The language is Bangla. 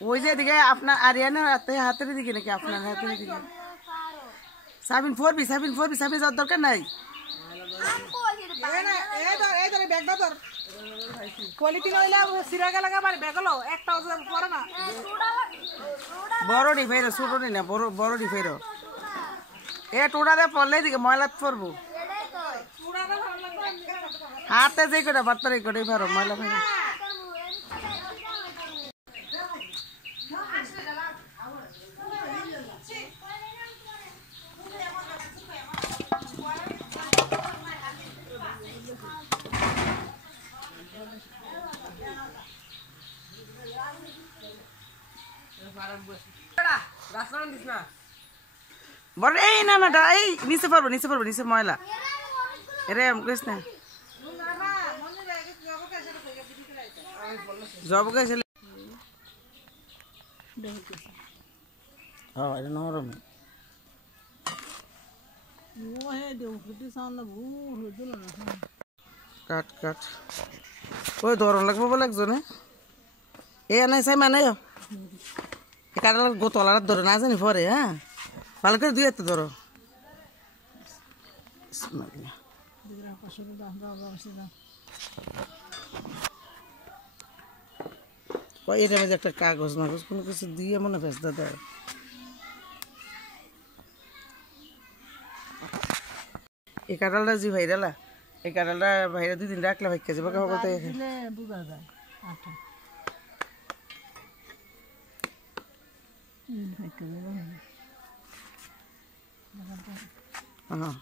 ওই যে এদিকে আপনার আরিয়ানের হাতের দিকে নাকি আপনার হাতের দিকে সাবিন ফোরবি সাবিন যাওয়ার দরকার নাই বড়ডি ফেরো ছোটডি না বড়ডি ফেরো এ টোড়াতে পড়লে দিকে ময়লা পড়বো হাতে যে করে বার্তারি করে ফেরো ময়লা ফেরো বড় এই না না এই নিচে পারবো নিচে ময়লা এরে কৃষ না জব গেছিল হ্যাঁ এটা নরম কাট কাট ওই ধরন লাগবো বলে একজনে এ নাই চাই মানে কাটাল গোতলার ধরে না জানি পরে হ্যাঁ ভালো করে দুই হাতে ধরো এটার মধ্যে একটা কাগজ মাগজ কোনো কিছু দিয়ে মনে ফেসতে দেয় এই কাঁঠালটা যে ভাইরালা এই কাঁঠালটা ভাইরা 2 দিন রাখলে ভাই খেয়ে যাবে কত হ্যাঁ